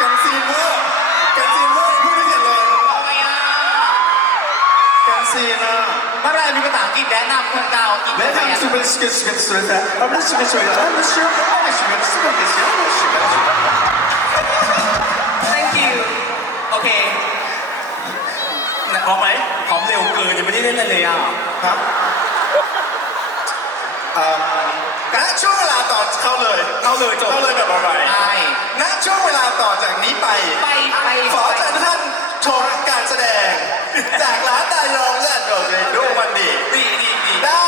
กันซีนเวอร์กันซีนเวอร์ยังพูดไม่เสร็จเลยทำไมอะกันซีนอะไม่เป็นไรมีภาษาอังกฤษแนะนำคนเก่าอีกและไหมทำอะสุเป็นสเก็ตสเก็ตสเก็ตแต่ไม่สเก็ตสเก็ตแต่ไม่สเก็ตไม่สเก็ตสเก็ตไม่สเก็ตไม่สเก็ต thank you โอเคพร้อมไหมพร้อมเร็วเกินยังไม่ได้เล่นอะไรเลยอะครับอ่า ณช่วงเวลาต่อเข้าเลยเข้าเลยจบ เข้าเลยแบบอะไรได้ณช่วงเวลาต่อจากนี้ไป ไปไปขอเชิญท่านชมการแสดง จากร้านตายองและโดดเรนดวงวันดีดีดีดีได้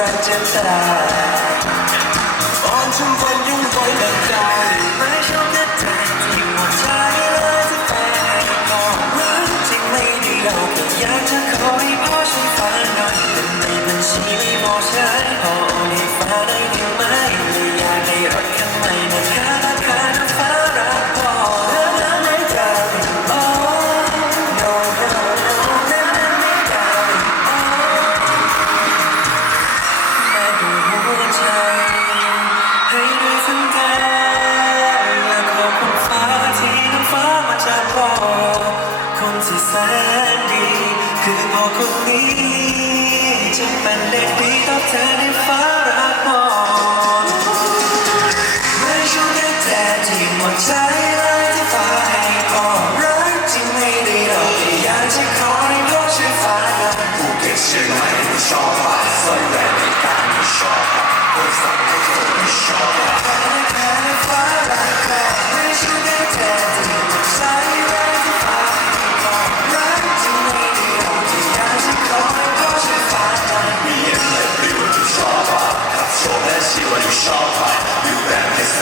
รักจะตายอ่อนชุ่มวันยุ่งบนแบบใจ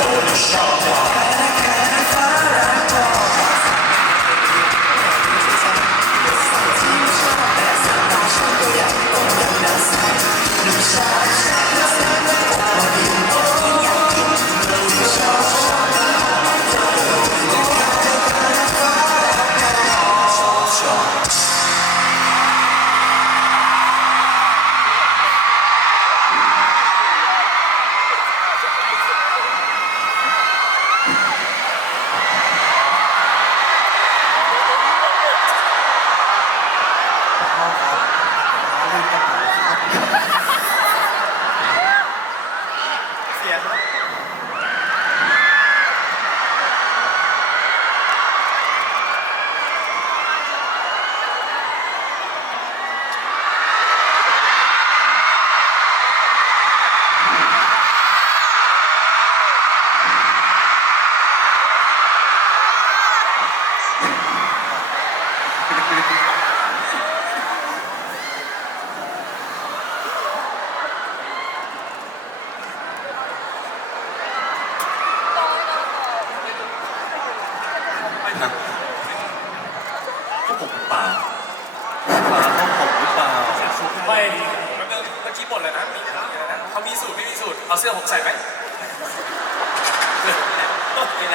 solid and strong. ตรไม่มีสูตรเอาเสื้อผมใส่ไหม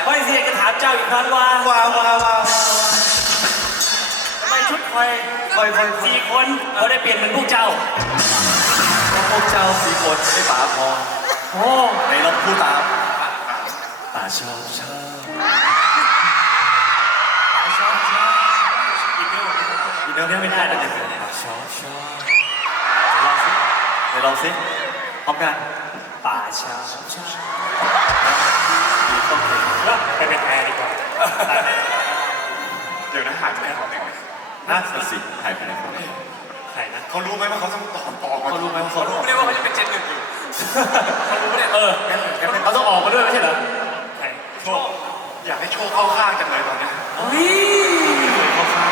ไม่เสียจะถามเจ้าอีกครั้งว่าว้าวว้าวว้าวทำไมชุดคอยคอยคอยสี่คนเราได้เปลี่ยนเป็นพวกเจ้าพวกเจ้าสี่คนไม่ป๋าพอโอ้ในลองพูดตามป๋าชอบชอบอีกเรื่องไม่ได้นะเดี๋ยวป๋าชอบชอบเดี๋ยวลองสิเดี๋ยวลองสิ พร้อมกันป่าชาแล้วไปเป็นแอร์ดีกว่าเดี๋ยวนะหายไปไหนคนหนึ่งน่าสิหายไปไหนคนใครนะเขารู้ไหมว่าเขาต้องตอบต่อก่อนเขารู้ไหมว่าเขารู้ไม่ได้ว่าเขาเขารู้เนี่ยเออเขาต้องออกมาด้วยไม่ใช่เหรอใช่โชคอยากให้โชคเข้าข้างจังเลยตอนเนี้ยเฮ้ย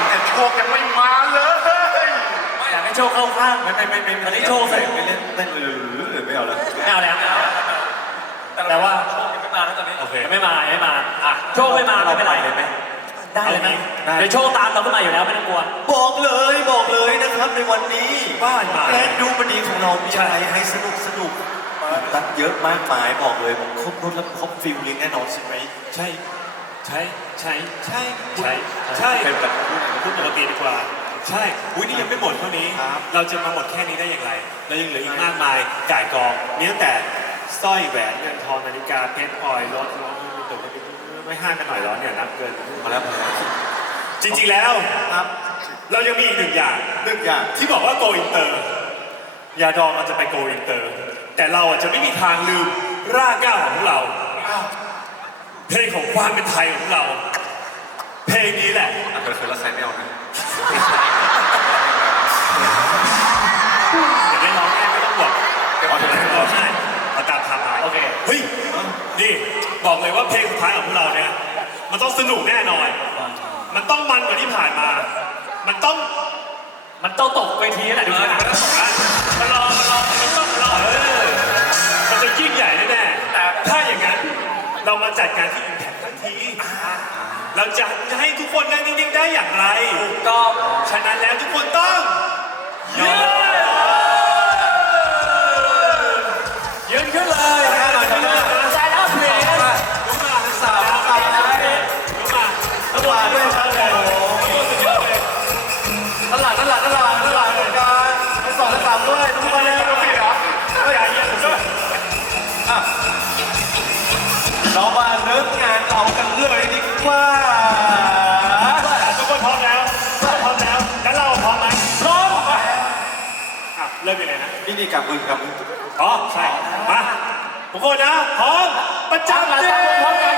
แต่โชคยังไม่มาเลย อยากให้โชคเข้าข้างไม่ไม่ไม่ไม่อันนี้โชคสิไม่เล่นเล่นเลยหรือไม่เอาแล้วไม่เอาแล้วแต่ว่าโชคยังไม่มานะตอนนี้โอเคไม่มาไม่มาอะโชคไม่มาไม่เป็นไรเลยไหมได้เลยไหมเดี๋ยวโชคตามเราขึ้นมาอยู่แล้วไม่ต้องกลัวบอกเลยบอกเลยนะครับในวันนี้บ้านมาแกดูมันดีของเรามีอะไรให้สนุกสนุกตั้งเยอะมากมายบอกเลยผมครบรถแล้วครบฟิลลิ่งแน่นอนใช่ไหมใช่ใช่ใช่ใช่ใช่ใช่เป็นแบบพูดปกติดีกว่า ใช่อุ้ยนี่ยังไม่หมดเท่านี้ ครับเราจะมาหมดแค่นี้ได้อย่างไร เรายังเหลืออีกมากมายจ่ายกอง มีตั้งแต่สร้อยแหวนเงินทองนาฬิกาเพชรพลอยรถรถตัวไม่ห้ามกันหน่อยเหร้อนเนี่ยนับเกินมาแล้วมาแล้วจริงๆแล้ว ครับเรายังมีอีกหนึ่งอย่างหนึ่งอย่างที่บอกว่าโกอินเตอร์ยาดองเราจะไปโกอินเตอร์ แต่เราอะจะไม่มีทางลืมรากเหง้าของเราเพลงของความเป็นไทยของเรา เพลงนี้แหละอะเคยเคยแล้วใครไม่เอานะ เดี๋ยวได้ร้องแน่ไม่ต้องบอกเดี๋ยวจะร้องไห้เอาตามทำมาโอเคเฮ้ยนี่บอกเลยว่าเพลงสุดท้ายของพวกเราเนี่ย มันต้องสนุกแน่นอน มันต้องมันกว่าที่ผ่านมา มันต้องมันต้องตกเวทีแหละดูขนาดนั้นมารอมารอมันต้องรอเออมันจะยิ่งใหญ่แน่ๆแต่ถ้าอย่างนั้นเรามาจัดการที่อิมแพคทั้งที เราจะจะให้ทุกคนนั่งนิ่งๆได้อย่างไรก็ฉะนั้นแล้วทุกคนต้องยืนยืนขึ้นเลย นะนี่นี่กับมือกับมืออ๋อใช่มาทุกคนนะพร้อมประจำที่พร้อมกัน